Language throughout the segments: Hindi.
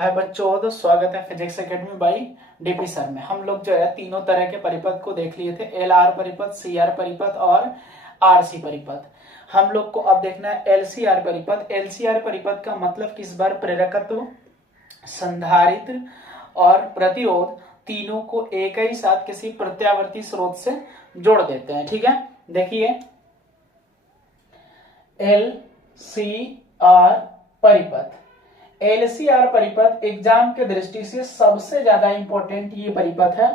हाय बच्चों, तो स्वागत है physics academy by DP sir में। हम लोग जो है तीनों तरह के परिपथ को देख लिए थे, एल आर परिपथ, सी आर परिपथ और आर सी परिपथ। हम लोग को अब देखना है एल सी आर परिपथ। एल सी आर परिपथ का मतलब किस बार प्रेरकत्व, संधारित्र और प्रतिरोध तीनों को एक ही साथ किसी प्रत्यावर्ती स्रोत से जोड़ देते हैं। ठीक है, देखिए एल सी आर परिपथ। एलसीआर परिपथ एग्जाम के दृष्टि से सबसे ज्यादा इंपॉर्टेंट ये परिपथ है।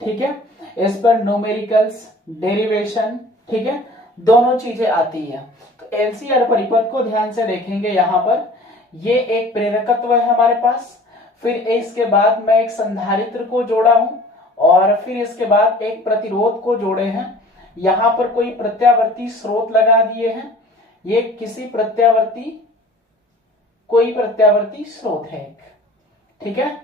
ठीक है, इस पर न्यूमेरिकल्स, डेरिवेशन, ठीक है, दोनों चीजें आती है। तो एलसीआर परिपथ को ध्यान से देखेंगे। यहां पर ये एक प्रेरकत्व है हमारे पास, फिर इसके बाद मैं एक संधारित्र को जोड़ा हूं और फिर इसके बाद एक प्रतिरोध को जोड़े हैं। यहां पर कोई प्रत्यावर्ती स्रोत लगा दिए हैं। ये किसी कोई प्रत्यावर्ती स्रोत है। ठीक है,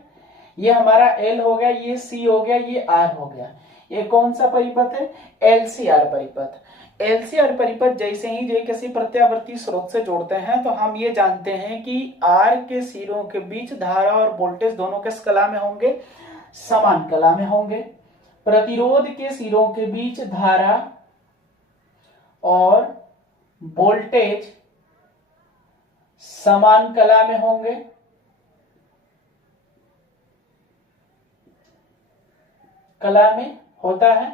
ये हमारा L हो गया, ये C हो गया, ये R हो गया। ये कौन सा परिपथ है? LCR परिपथ। LCR परिपथ जैसे ही जो किसी प्रत्यावर्ती स्रोत से जोड़ते हैं तो हम ये जानते हैं कि R के सिरों के बीच धारा और वोल्टेज दोनों किस कला में होंगे? समान कला में होंगे। प्रतिरोध के सिरों के बीच धारा और वोल्टेज समान कला में होंगे। कला में होता है।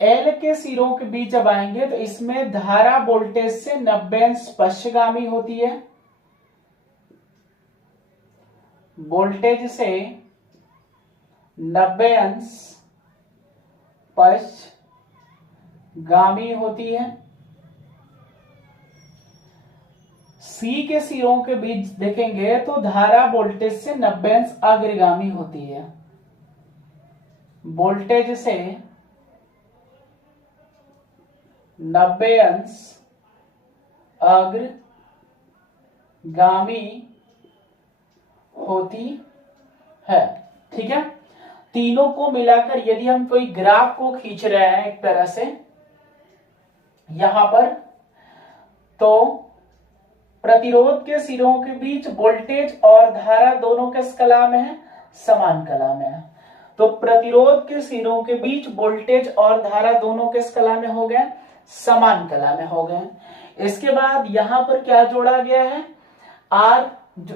एल के सिरों के बीच जब आएंगे तो इसमें धारा वोल्टेज से 90 अंश पश्चगामी होती है। वोल्टेज से 90 अंश पश्चगामी होती है। सी के सिरों के बीच देखेंगे तो धारा वोल्टेज से 90 अंश अग्रगामी होती है। वोल्टेज से 90 अंश अग्रगामी होती है। ठीक है, तीनों को मिलाकर यदि हम कोई ग्राफ को खींच रहे हैं एक तरह से यहां पर, तो प्रतिरोध के सिरों के बीच वोल्टेज और धारा दोनों किस कला में है? समान कला में है। तो प्रतिरोध के सिरों के बीच वोल्टेज और धारा दोनों किस कला में हो गए? समान कला में हो गए। इसके बाद यहां पर क्या जोड़ा गया है?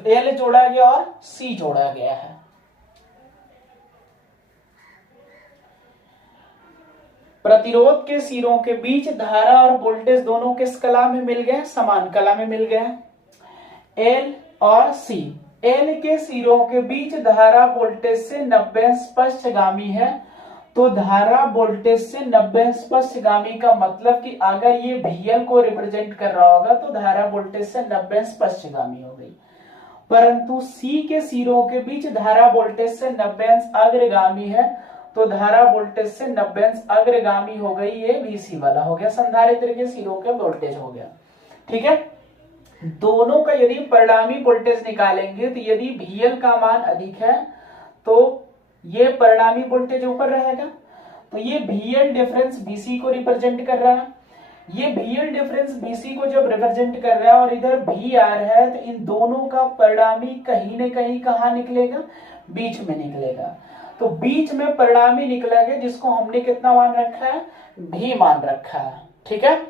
एल जोड़ा गया और सी जोड़ा गया है। प्रतिरोध के सिरों के बीच धारा और वोल्टेज दोनों किस कला में मिल गए? समान कला में मिल गए। एल और सी। एल के सिरों के बीच धारा वोल्टेज से 90 अंश पश्चगामी है। तो धारा वोल्टेज से 90 अंश पश्चगामी का मतलब कि अगर ये VL को रिप्रेजेंट कर रहा होगा तो धारा वोल्टेज से 90 अंश पश्चगामी हो गई। परंतु सी के सिरों के बीच धारा वोल्टेज से 90 अंश अग्रगामी है, तो धारा वोल्टेज से 90 अंश अग्रगामी हो गई। ये VC वाला हो गया, संधारित्र के सिरों के वोल्टेज हो गया। ठीक है, दोनों का यदि परिणामी वोल्टेज निकालेंगे तो यदि VL का मान अधिक है तो ये परिणामी वोल्टेज ऊपर रहेगा। तो ये VL डिफरेंस VC को रिप्रेजेंट कर रहा है। ये VL डिफरेंस VC को जब रिप्रेजेंट कर रहा है और इधर VR है, तो इन दोनों का परिणामी कहीं न कहीं कहां निकलेगा? बीच में निकलेगा। तो बीच में परिणामी निकलेगा जिसको हमने कितना मान रखा है? V मान रखा है। ठीक है,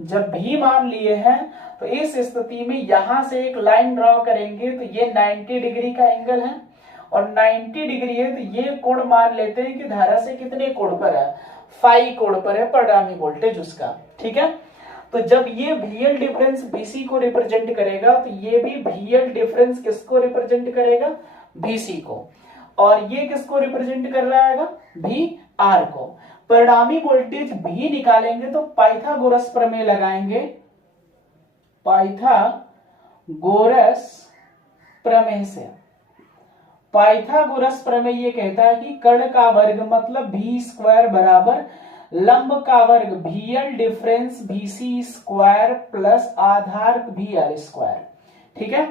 जब V मान लिए हैं तो इस स्थिति में यहां से एक लाइन ड्रॉ करेंगे तो ये 90 डिग्री का एंगल है और 90 डिग्री है, तो ये कोण मान लेते हैं कि धारा से कितने कोण पर है? फाई कोण पर है परिणामी वोल्टेज उसका। ठीक है, तो जब ये VL डिफरेंस VC को रिप्रेजेंट करेगा तो ये भी VL डिफरेंस किसको रिप्रेजेंट करेगा? VC को। और ये किसको रिप्रेजेंट कर रहा है? VR को। परिणामी वोल्टेज भी निकालेंगे तो पाइथागोरस प्रमेय लगाएंगे। पाइथागोरस प्रमेय से, पाइथागोरस प्रमेय ये कहता है कि कर्ण का वर्ग मतलब V स्क्वायर बराबर लंब का वर्ग VL difference VC square plus आधार VR स्क्वायर। ठीक है,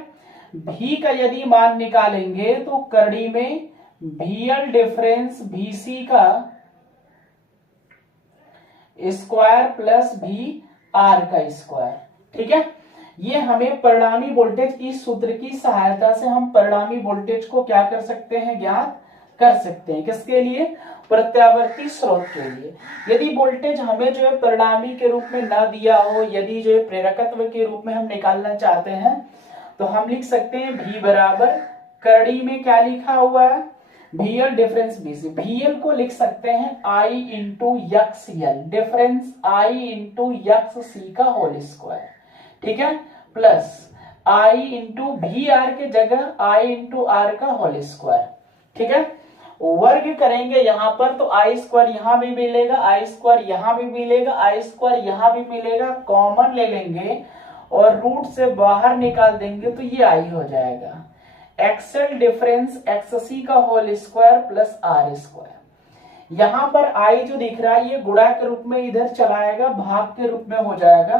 V का यदि मान निकालेंगे तो कर्णी में VL डिफरेंस VC का स्क्वायर प्लस VR का स्क्वायर। ठीक है, ये हमें परिणामी वोल्टेज, इस सूत्र की सहायता से हम परिणामी वोल्टेज को क्या कर सकते हैं, ज्ञात कर सकते हैं। किसके लिए, प्रत्यावर्ती स्रोत के लिए। यदि वोल्टेज हमें जो है परिणामी के रूप में ना दिया हो, यदि जो है प्रेरकत्व के रूप में हम निकालना चाहते हैं, तो हम लिख सकते हैं V बराबर, करड़ी में क्या लिखा हुआ है, VL डिफरेंस BC। VL को लिख सकते हैं I into x L, difference I into x C का होल स्क्वायर, ठीक है, प्लस I इंटू VR के जगह I इंटू R का होल स्क्वायर, ठीक है। वर्ग करेंगे यहां पर तो आई स्क्वायर यहां भी मिलेगा, आई स्क्वायर यहां भी मिलेगा, आई स्क्वायर यहां भी मिलेगा, कॉमन ले लेंगे और रूट से बाहर निकाल देंगे तो ये आई हो जाएगा एक्सएल डिफरेंस एक्ससी का whole square plus R square. यहां पर आई जो दिख रहा है ये गुणा के रूप में इधर चलाएगा, भाग के रूप में हो जाएगा,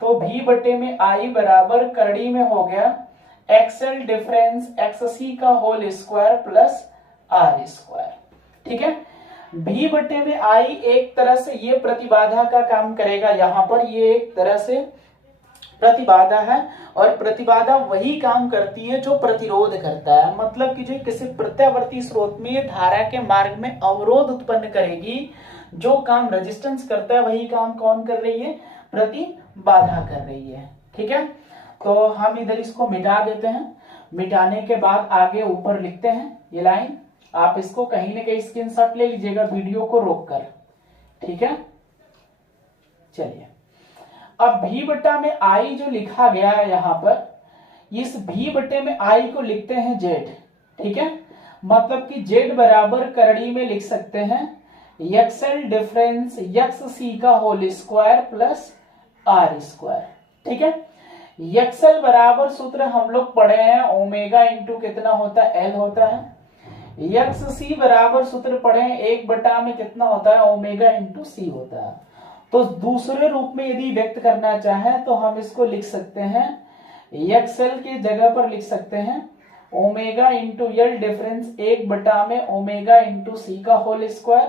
तो भी बटे में आई बराबर करड़ी में हो गया एक्सएल डिफरेंस एक्ससी का whole square plus R square, ठीक है। भी बटे में आई एक तरह से ये प्रतिबाधा का काम करेगा, यहां पर ये एक तरह से प्रतिबाधा है, और प्रतिबाधा वही काम करती है जो प्रतिरोध करता है। मतलब कि जो किसी प्रत्यावर्ती स्रोत में धारा के मार्ग में अवरोध उत्पन्न करेगी, जो काम रेजिस्टेंस करता है वही काम कौन कर रही है, प्रतिबाधा कर रही है, ठीक है। तो हम इधर इसको मिटा देते हैं, मिटाने के बाद आगे ऊपर लिखते हैं ये लाइन, आप इसको कहीं ना कहीं स्क्रीनशॉट ले लीजिएगा वीडियो को रोककर, ठीक है। चलिए, अब भी बटा में आई जो लिखा गया है यहां पर, इस भी बटे में आई को लिखते हैं जेड, ठीक है। मतलब कि जेड बराबर करड़ी में लिख सकते हैं एक्सएल डिफरेंस एक्स सी का whole square plus R square, ठीक है। एक्सएल बराबर सूत्र हम लोग पढ़े हैं ओमेगा इंटू कितना होता है, एल होता है। एक्स सी बराबर सूत्र पढ़े हैं एक बटा में कितना होता है, ओमेगा इंटू सी होता है। तो दूसरे रूप में यदि व्यक्त करना चाहे तो हम इसको लिख सकते हैं एक्सएल के जगह पर लिख सकते हैं ओमेगा इंटू एल डिफरेंस एक बटा में ओमेगा इंटू सी का whole square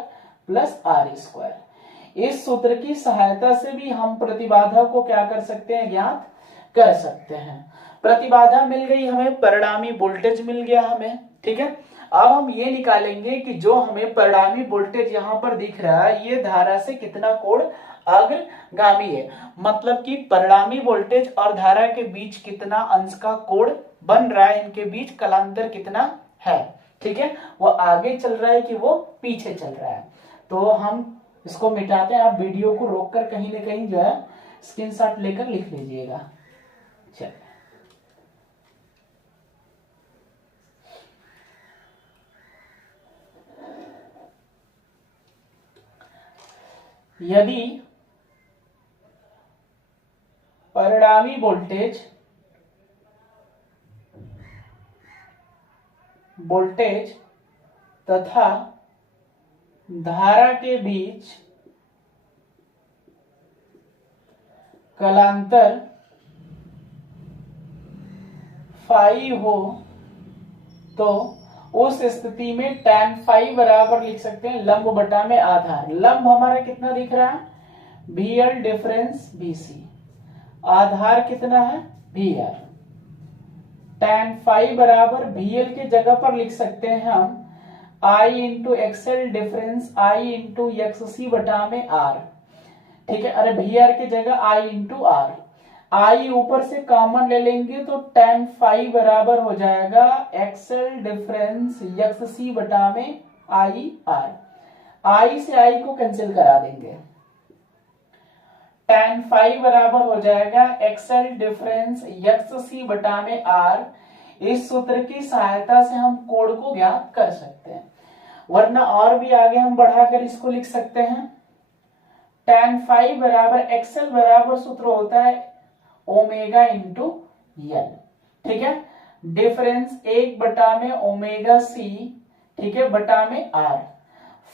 plus R square. इस सूत्र की सहायता से भी हम प्रतिबाधा को क्या कर सकते हैं, ज्ञात कर सकते हैं। प्रतिबाधा मिल गई हमें, परिणामी वोल्टेज मिल गया हमें, ठीक है। अब हम ये निकालेंगे कि जो हमें परिणामी वोल्टेज यहां पर दिख रहा है ये धारा से कितना कोण अग्रगामी है। मतलब कि परिणामी वोल्टेज और धारा के बीच कितना अंश का कोण बन रहा है, इनके बीच कलांतर कितना है, ठीक है। वो आगे चल रहा है कि वो पीछे चल रहा है। तो हम इसको मिटाते हैं, आप वीडियो को रोककर कहीं ना कहीं जो है स्क्रीनशॉट लेकर लिख लीजिएगा। चलिए, यदि परिणामी वोल्टेज तथा धारा के बीच कलांतर फाई हो तो उस स्थिति में tan फाई बराबर लिख सकते हैं लंब बटा में आधार। लंब हमारा कितना दिख रहा है, VL डिफरेंस BC, आधार कितना है VR। tan फाई बराबर VL के जगह पर लिख सकते हैं हम I into XL difference I into XC बटा में R, ठीक है। अरे VR के जगह I इंटू R, आई ऊपर से कॉमन ले लेंगे तो tan फाई बराबर हो जाएगा एक्सएल डिफरेंस XC बटा में आई आर। आई से आई को कैंसिल करा देंगे, tan फाई बराबर हो जाएगा एक्सएल डिफरेंस XC बटा में आर। इस सूत्र की सहायता से हम कोण को ज्ञात कर सकते हैं, वरना और भी आगे हम बढ़ाकर इसको लिख सकते हैं tan फाई बराबर एक्सएल बराबर सूत्र होता है ओमेगा इंटू एल, ठीक है। डिफरेंस एक बटा में ओमेगा सी, ठीक है, बटा में आर।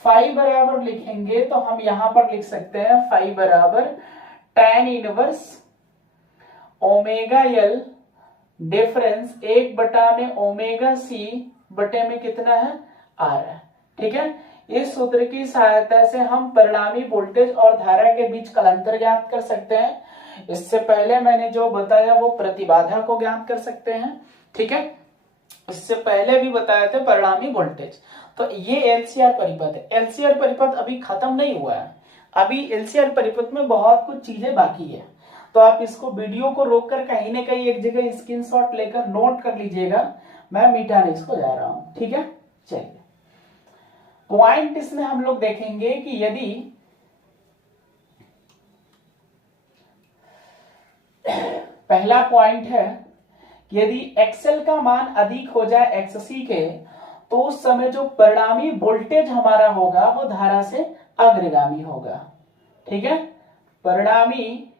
फाई बराबर लिखेंगे तो हम यहां पर लिख सकते हैं फाई बराबर tan inverse omega L difference एक बटा में ओमेगा सी बटे में कितना है, आर है, ठीक है। इस सूत्र की सहायता से हम परिणामी वोल्टेज और धारा के बीच कलांतर ज्ञात कर सकते हैं। इससे पहले मैंने जो बताया वो प्रतिबाधा को ज्ञात कर सकते हैं, ठीक है। इससे पहले भी बताए थे परिणामी वोल्टेज। तो ये एलसीआर परिपथ है। एलसीआर परिपथ अभी खत्म नहीं हुआ है, अभी एलसीआर परिपथ में बहुत कुछ चीजें बाकी है। तो आप इसको वीडियो को रोककर कहीं ना कहीं एक जगह स्क्रीनशॉट लेकर नोट कर लीजिएगा, मैं मिटाने इसको जा रहा हूं, ठीक है। चलिए पॉइंट इसमें हम लोग देखेंगे कि यदि पहला पॉइंट है कि यदि एक्सएल का मान अधिक हो जाए एक्ससी के, तो उस समय जो परिणामी वोल्टेज हमारा होगा वो धारा से अग्रगामी होगा, ठीक है। परिणामी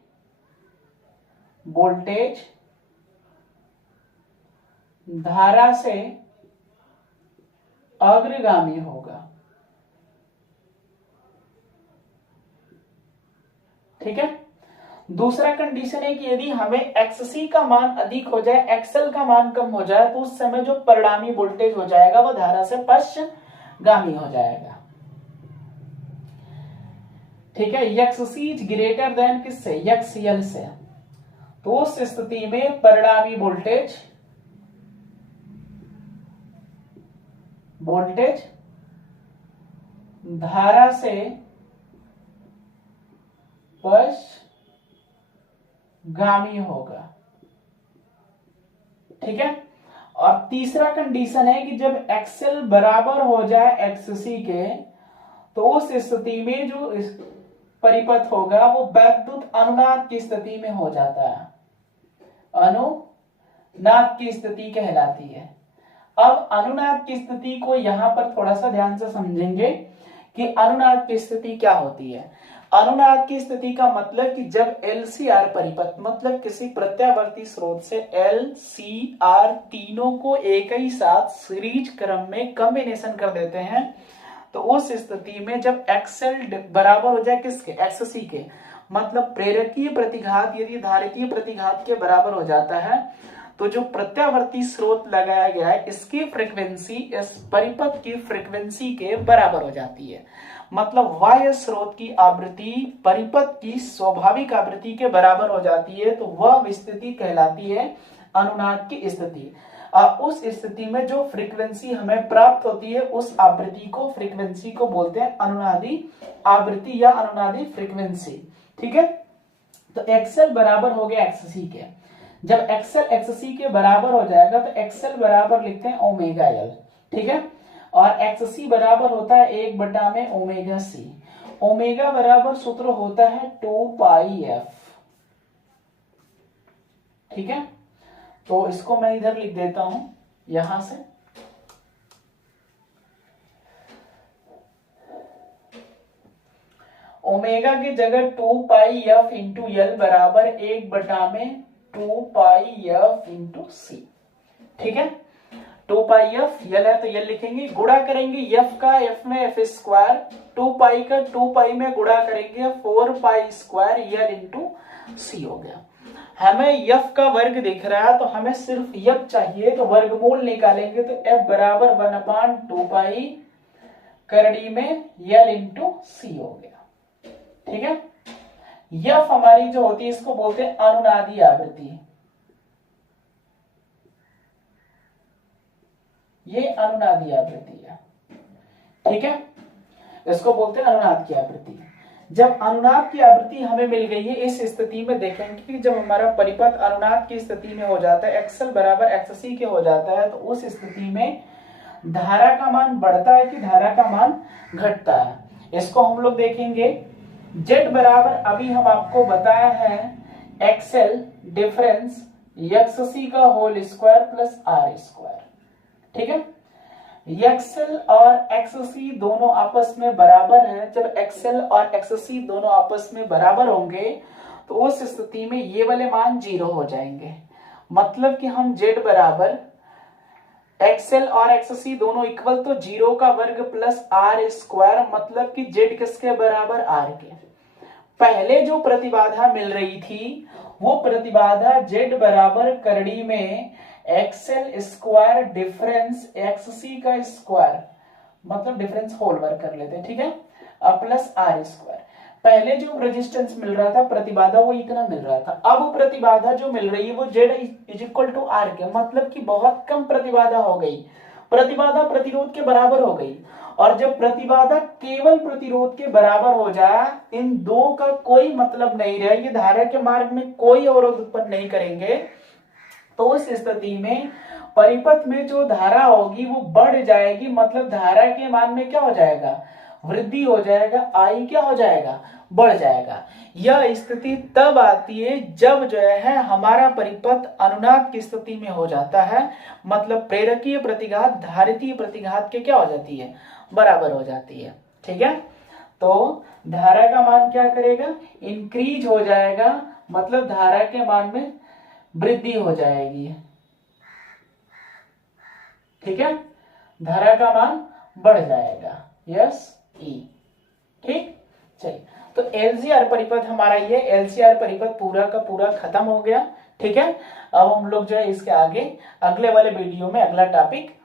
वोल्टेज धारा से अग्रगामी होगा, ठीक है। दूसरा कंडीशन है कि यदि हमें एक्ससी का मान अधिक हो जाए, एक्सएल का मान कम हो जाए, तो उस समय जो परिणामी वोल्टेज हो जाएगा वो धारा से पश्चगामी हो जाएगा, ठीक है। एक्ससी इज ग्रेटर देन किससे, एक्सएल से। तो उस स्थिति में परिणामी वोल्टेज धारा से पश्चगामी होगा, ठीक है। और तीसरा कंडीशन है कि जब एक्सएल बराबर हो जाए एक्ससी के, तो उस स्थिति में जो परिपथ होगा वो वैद्युत अनुनाद की स्थिति में हो जाता है, अनुनाद की स्थिति कहलाती है। अब अनुनाद की स्थिति को यहां पर थोड़ा सा ध्यान से समझेंगे कि अनुनाद की स्थिति क्या होती है। अनुनाद की स्थिति का मतलब कि जब एलसीआर परिपथ मतलब किसी प्रत्यावर्ती स्रोत से एल सी आर तीनों को एक ही साथ सीरीज क्रम में कॉम्बिनेशन कर देते हैं, तो उस स्थिति में जब एक्सएल बराबर हो जाए किसके, एक्ससी के, मतलब प्रेरकीय प्रतिघात यदि धारकीय प्रतिघात के बराबर हो जाता है, तो जो प्रत्यावर्ती स्रोत लगाया गया है इसकी फ्रीक्वेंसी इस परिपथ की फ्रीक्वेंसी के बराबर हो जाती है। मतलब बाह्य स्रोत की आवृत्ति परिपथ की स्वाभाविक आवृत्ति के बराबर हो जाती है, तो वह स्थिति कहलाती है अनुनाद की स्थिति। उस स्थिति में जो फ्रीक्वेंसी हमें प्राप्त होती है उस आवृत्ति को फ्रीक्वेंसी को बोलते हैं अनुनादी आवृत्ति या अनुनादी फ्रीक्वेंसी, ठीक है। तो एक्सएल बराबर हो गया एक्ससी के। जब एक्सएल एक्ससी के बराबर हो जाएगा तो एक्सएल बराबर लिखते हैं ओमेगा एल, ठीक है। और एक्ससी बराबर होता है 1 में ओमेगा सी। ओमेगा बराबर सूत्र होता है 2 पाई एफ, ठीक है। तो इसको मैं इधर लिख देता हूं यहां से, ओमेगा की जगह 2 पाई एफ इंटू एल बराबर 1 में 2 पाई एफ इंटू सी, ठीक है। 2 पाई एफ यल है तो यल लिखेंगे, गुणा करेंगे एफ का एफ में एफ स्क्वायर, 2 पाई का 2 पाई में गुणा करेंगे 4 पाई स्क्वायर यल इंटू सी हो गया। हमें एफ का वर्ग दिख रहा है तो हमें सिर्फ एफ चाहिए, तो वर्गमूल निकालेंगे तो एफ बराबर 1/2 पाई करड़ी में यल इंटू सी हो गया, ठीक है। एफ हमारी जो होती है इसको बोलते हैं अनुनादी आवृत्ति, ये अनुनादी आवृत्ति है, ठीक है। इसको बोलते हैं अनुनाद की आवृत्ति। जब अनुनाद की आवृत्ति हमें मिल गई है, इस स्थिति में देखेंगे कि जब हमारा परिपथ अनुनाद की स्थिति में हो जाता है, एक्सएल बराबर एक्ससी के हो जाता है, तो उस स्थिति में धारा का मान बढ़ता है कि धारा का मान घटता है, इसको हम लोग देखेंगे। जेड बराबर अभी हम आपको बताया है एक्सएल डिफरेंस एक्ससी का whole square plus R square, ठीक है। एक्सएल और एक्ससी दोनों आपस में बराबर है। जब एक्सएल और एक्ससी दोनों आपस में बराबर होंगे तो उस स्थिति में ये वाले मान 0 हो जाएंगे। मतलब कि हम जेड बराबर एक्सएल और एक्ससी दोनों इक्वल तो 0 का वर्ग प्लस आर स्क्वायर, मतलब कि जेड किसके बराबर, आर के। पहले जो प्रतिबाधा मिल रही थी वो प्रतिबाधा जेड बराबर करड़ी में एक्सएल स्क्वायर डिफरेंस एक्ससी का स्क्वायर, मतलब डिफरेंस होल वर्क कर लेते हैं, ठीक है, प्लस आर स्क्वायर। पहले जो रेजिस्टेंस मिल रहा था प्रतिबाधा वो इतना मिल रहा था, अब प्रतिबाधा जो मिल रही है वो Z is equal to R के, मतलब कि बहुत कम प्रतिबाधा हो गई, प्रतिबाधा प्रतिरोध के बराबर हो गई। और जब प्रतिबाधा केवल प्रतिरोध के बराबर हो जाए, इन दो का कोई मतलब नहीं रहा, ये धारा के मार्ग में कोई अवरोध उत्पन्न नहीं करेंगे, तो उस स्थिति में परिपथ में जो धारा होगी वो बढ़ जाएगी, मतलब धारा के मान में क्या हो जाएगा, वृद्धि हो जाएगा, आई क्या हो जाएगा, बढ़ जाएगा। यह स्थिति तब आती है जब जो है हमारा परिपथ अनुनाद की स्थिति में हो जाता है, मतलब प्रेरकीय प्रतिघात धारितीय प्रतिघात के क्या हो जाती है, बराबर हो जाती है। ठीक है, तो धारा का मान क्या करेगा, इंक्रीज हो जाएगा, मतलब धारा के मान में वृद्धि हो जाएगी। ठीक है, धारा का मान बढ़ जाएगा, यस ई। ठीक, चलिए, तो एलसीआर परिपथ हमारा ये एलसीआर परिपथ पूरा का पूरा खत्म हो गया। ठीक है, अब हम लोग जो है इसके आगे अगले वाले वीडियो में अगला टॉपिक